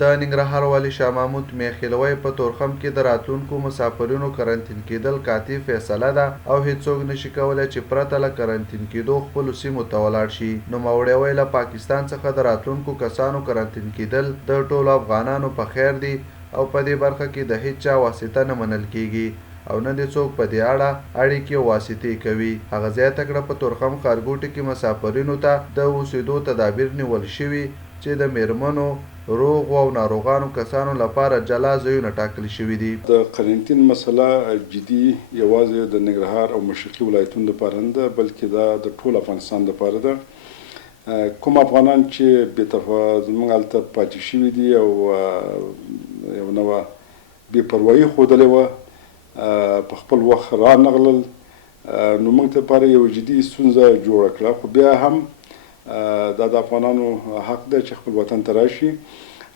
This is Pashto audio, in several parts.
د ننګرهار والي شاه محمود میخیلوی په تورخم کې د راتلونکو مسافرینو کرنټین کېدل قاطع فیصله ده او هیڅوک نشي کولی چې پرته له کرنټین کېدو خپلو سیمو ته ولاړ شي. نوموړی ویل پاکستان څخه د راتلونکو کسانو کرنټین کېدل د ټولو افغانانو په خیر دي او په دې برخه کې د هیڅ چا واسطه نه منل کیږي او نه د څوک په دې اړه اړیکې او واسطې کوي. هغه زیاته کړه په تورخم ښارګوټي کې مسافرینو ته د اوسېدو تدابیر نیول شوي چې د میرمنو روغ او ناروغانو کسانو لپاره جلا ځایونه ټاکل شوي دي. د قرنټین مسله جدي یوازې د ننګرهار او مشرقي ولایتونو لپاره نه ده بلکې دا د ټول افغانستان لپاره ده. کوم افغانان چې زموږ هلته پاتې شوي دي او یو نوعه بې پروایي ښودلې وه په خپل وخت رانغلل نو موږ ته لپاره یو جدي ستونزه جوړه کړه خو بیا هم دا د افغانانو حق ده چې خپل وطن ته راشي.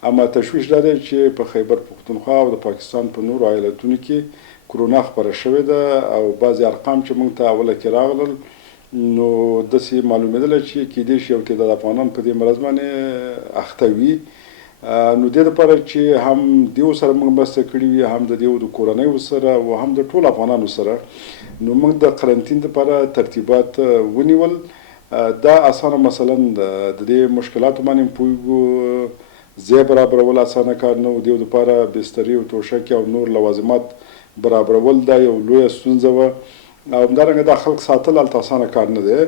اما تشویش دا دی چې په خیبر پښتونخوا او د پاکستان په نورو ایالتونو کې کرونا خپره شوې ده او بعضې ارقام چې موږ ته اوله کې راغلل نو داسې معلومېدله چې کیدای شي یو تعداد افغانان په دې مرض باندې اخته وي. نو دې لپاره چې هم دیو سره موږ مرسته کړې وي هم د دیو د کورنیو سره او هم د ټولو افغانانو سره نو موږ د قرنټین لپاره ترتیبات ونیول. دا اسانه مثلا د دې مشکلاتو باندې پوهیږو ځای برابرول اسانه کار نه و. دیو دپاره بسترې او توشکې او نور لوازمات برابرول دا یو لویه ستونزه وه او همدارنګه دا خلک ساتل هلته اسانه کار نه دی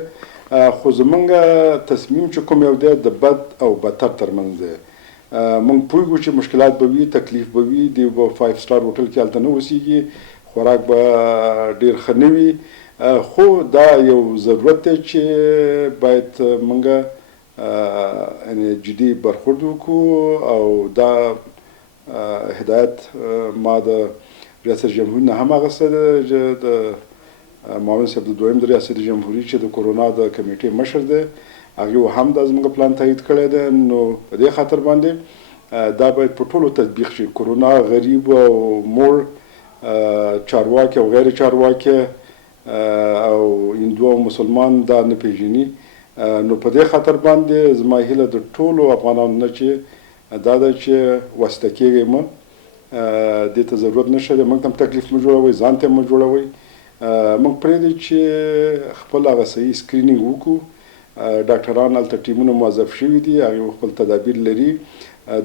خو زموږ تصمیم چې کوم یو دی د بد او بدتر ترمنځ دی. موږ پوهیږو چې مشکلات به وي تکلیف به وي دیو به 5 سټار هوټل کې هلته نه اوسیږي خوراک به ډېر ښه نه وي خو دا یو ضرورت دی چې باید موږ جدي برخورد وکړو او دا هدایت ما د ریاست جمهور نه هم اخیستی دی چې د معاون صاحب د دویم د ریاست جمهوري چې د کرونا د کمیټې مشر دی هغې هم دا زموږ پلان تایید کړی دی. نو په دې خاطر باندې دا باید په ټولو تطبیق شي کرونا غریب او موړ چارواکي او غیر چارواکي او هندو او مسلمان دا نه پیژني. نو په دې خاطر باندې زما هیله د ټولو افغانانو نه چې دا ده چې واسطه کېږئ مه دې ته ضرورت نشته دی موږ ته هم تکلیف مه جوړوئ ځان ته مه جوړوئ. موږ پرېږدئ چې خپل هغه صحیح سکرینینګ وکړو. ډاکټران هلته ټیمونه موظف شوي دي هغې خپل تدابیر لري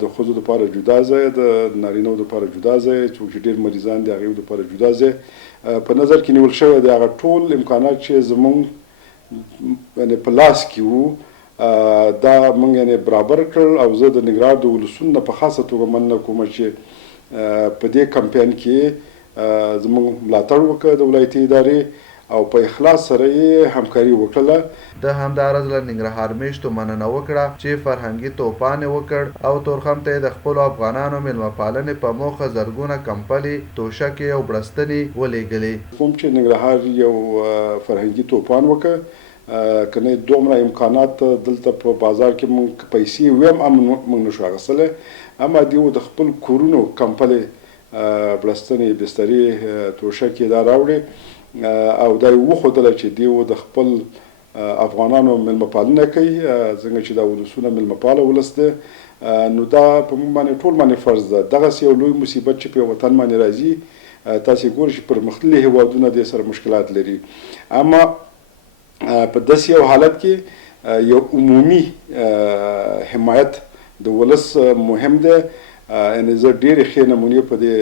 د ښځو دپاره جدا ځای د نارینهو دپاره جدا ځای څوک چې ډېر مریضان دي هغې دپاره جدا ځای په نظر کې نیول شوی دی. هغه ټول امکانات چې زموږ په لاس کې وو دا موږ برابر کړل او زه د ننګرهار د ولسونو نه په خاصه توګه مننه کوم چې په دې کمپین کې زموږ ملاتړ وکړه د ولایتي ادارې او په اخلاص سره یې همکاري وکړله. د همدارز له ننګرهار میشتو مننه وکړه چې فرهنګي توپان یې وکړ او تورخم ته یې د خپلو افغانانو میلمه پالنې په موخه زرګونه کمپلې توشکې او بړستنې ولېږلې. کوم چې ننګرهار یو فرهنګي توپان وکړ که نه دومره امکانات دلته په بازار کې موږ پیسې ویم موږ نشو اخیستلی اما دیو د خپل کورونو کمپلې بړستنې بسترې توشکې دا راوړې او دا یې وښودله چې دیو د خپل افغانانو میلمه پالنه کوي څنګه چې دا ولسونه میلمه پاله ولس دی. نو دا په موږ باندې ټول باندې فرض ده. دغسې یو لوی مصیبت چې په یو وطن باندې راځي تاسې ګورئ چې پرمختللي هېوادونه دې سره مشکلات لري اما په داسې یو حالت کې یو عمومي حمایت د ولس مهم دی. یعنې زه ډېرې ښې نمونې په دې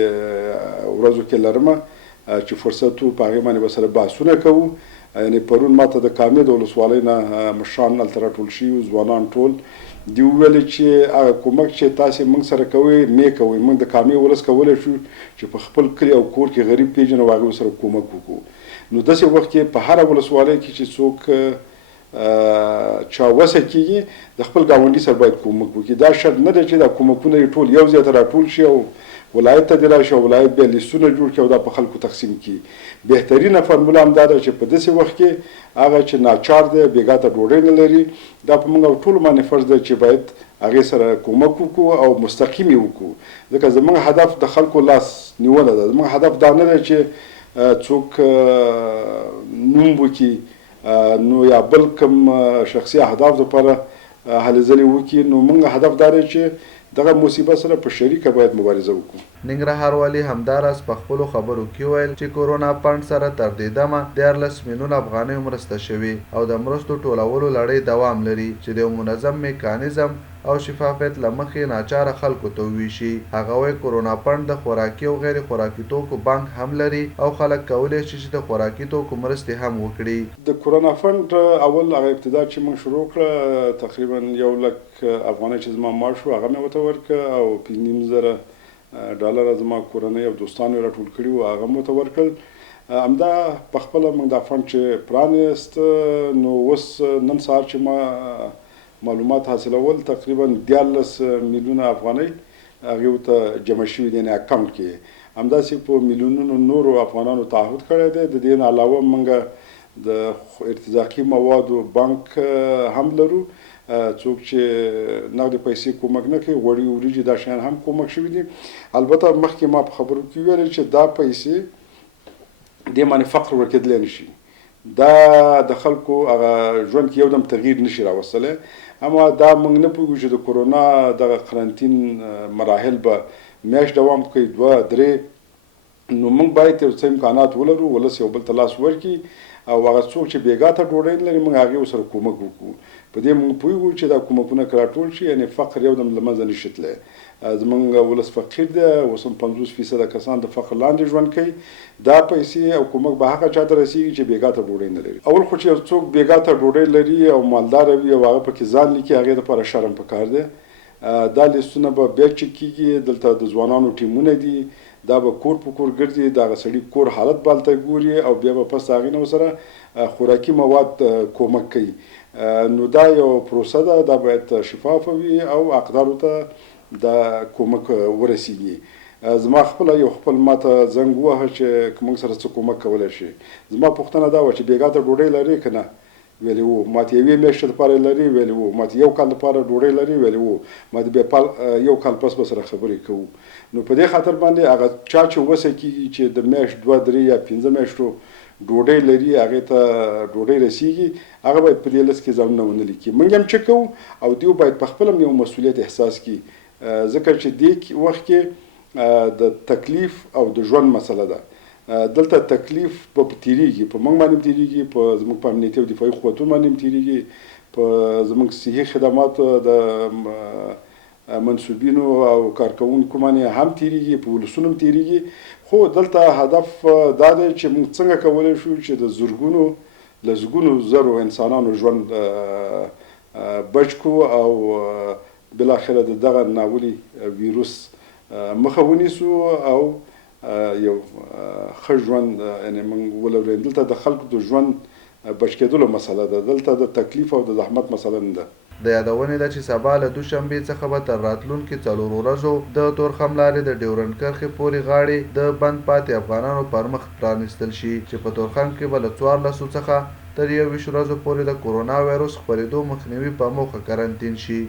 ورځو کې لرمه چې فرصت وو په هغې باندې به سره بحثونه کوو. یعنې پرون ما ته د کامې د ولسوالۍ نه مشران هلته راټول شوي ځوانان ټول دي وویل چې هغه کومک چې تاسې موږ سره کوئ مې کوئ موږ د کامې ولس کولی شو چې په خپل کلي او کور کې غریب پېژنو او هغې سره کومک وکړو. نو داسې وخت کې په هره ولسوالۍ کې چې څوک چا وسه کېږي د خپل ګاونډي سره باید کومک وکړي. دا شرط نه دی چې دا کومکونه یې ټول یو ځای ته راټول شي او ولایت ته دې راشي او ولایت بیا لیستونه جوړ کړي او دا په خلکو تقسیم کړي. بهترینه فرموله همدا ده چې په داسې وخت کې هغه چې ناچار دی بېګا ته ډوډۍ نه لري دا په موږ ټولو باندې فرض ده چې باید هغې سره کومک وکړو او مستقیم یې وکړو ځکه زموږ هدف د خلکو لاس نیونه ده. زموږ هدف دا نه دی چې څوک نوم وکړي نو یا بل کوم شخصي اهداف دپاره هلې ځلې وکړي. نو موږ هدف دا دی چې دغه مصیبت سره په شریکه باید مبارزه وکړو. ننګرهار والي همداراز په خپلو خبرو کې ویل چې کورونا فنډ سره تر دې دمه 14 میلیونه افغانۍ مرسته شوې او د مرستو ټولولو لړۍ دوام لري چې د منظم میکانیزم او شفافیت له مخې ناچاره خلکو ته وویشي. هغه وایي کورونا فنډ د خوراکي او غیر خوراکي توکو بانک هم لري او خلک کولی شي چې د خوراکي توکو مرستې هم وکړي. د کورونا فنډ اول هغه ابتدا چې موږ شروع کړه تقریبا 1 لک افغانۍ چې زما معاش و هغه مې ورته ورکړه او 5,500 ډالر زما کورنۍ او دوستانو راټول کړي وو هغه مې ورته ورکړل. همدا په خپله موږ دا فنډ چې پرانیست نو اوس نن سهار چې ما معلومات حاصلول تقریبا 14 میلیونه افغانۍ هغې ته جمع شوي دي یعنې اکاونټ کې همداسې په میلیونونو نورو افغانانو تعهد کړی دی. د دې نه علاوه موږ د ارتزاقي موادو بانک هم لرو څوک چې نغدې پیسې کومک نه کوي غوړي وریجې دا شیان هم کومک شوي دي. البته مخکې ما په خبرو کې ویل چې دا پیسې دې باندې فقر ورکېدلی نه شي دا د خلکو هغه ژوند کې یودم تغییر نشي راوستلی اما دا موږ نه پوهېږو چې د کورونا دغه قرنطین مراحل به میاشت دوام کوي 2-3 نو موږ باید یو څه امکانات ولرو ولس یو بل ته لاس ورکړي او هغه څوک چې بېګا ته ډوډۍ نه لري موږ هغې ورسره کومک وکړو. په دې موږ پوهېږو چې دا کومکونه که راټول شي یعنې فقر یودم له منځه نشي تللی. زموږ ولس فقیر دی اوس هم 50% کسان د فقر لاندې ژوند کوي. دا پیسې او کومک به هغه چا ته رسېږي چې بېګا ته ډوډۍ نه لري. اول خو چې یو څوک بېګا ته ډوډۍ لري او مالداره وي او هغه پکې ځان لیکي هغې دپاره شرم پکار دی. دا لیستونه به بیا چک کېږي دلته د ځوانانو ټیمونه دي دا به کور په کور ګرځي د هغه سړي کور حالت به هلته ګوري او بیا به پس د هغې نه ورسره خوراکي مواد کومک کوي. نو دا یو پروسه ده دا باید شفافه وي او حقدارو ته دا کومک ورسیږي. زما یو خپل ماته زنګ ووهه چې که موږ سره څه کومک کولی شي. زما پوښتنه دا وه چې بېګا ته ډوډۍ لرې که نه ویلې وو ماته یوې میاشتې دپاره لري ویلې وو ماته 1 کال دپاره ډوډۍ لري ویلې وو ماته بیا 1 کال پس به سره خبرې کوو. نو په دې خاطر باندې هغه چا چې وسه کېږي چې د میاشت 2-3 یا 15 میاشتو ډوډۍ لري هغې ته ډوډۍ رسیږي هغه باید په دې لست کې ځانونه ونه لیکي. موږ هم چې کوو او دیو باید په خپله یو مسؤلیت احساس کړي ځکه چې دې وخت کې د تکلیف او د ژوند مسله ده. دلته تکلیف په تیریږي په موږ باندې تیریږي په زموږ په امنیتي او دفاعي قوتونو باندې تیریږي په زموږ صحي خدماتو د منصوبینو او کارکوونکو باندې هم تیریږي په ولسونو هم تیریږي. خو دلته هدف دا دی چې موږ څنګه کولی شو چې د زرګونو لسګونو زرو انسانانو ژوند بچ کړو او بالاخره د دغه ناولي ویروس مخه ونیسو او یو ښه ژوند یعنې موږ ولرو. دلته د خلکو د ژوند بچ کېدلو مسله ده دلته د تکلیف او د زحمت مسله نه ده. د یادونې ده چې سبا له دوشنبې څخه به تر راتلونکي 4 ورځو د تورخم لارې د ډیورنډ کرښې پورې غاړې د بند پاتې افغانانو پر مخ پرانیستل شي چې په تورخم کې به له 14 څخه تر 21 ورځو پورې د کورونا وایرس خپرېدو مخنیوي په موخه قرنطین شي.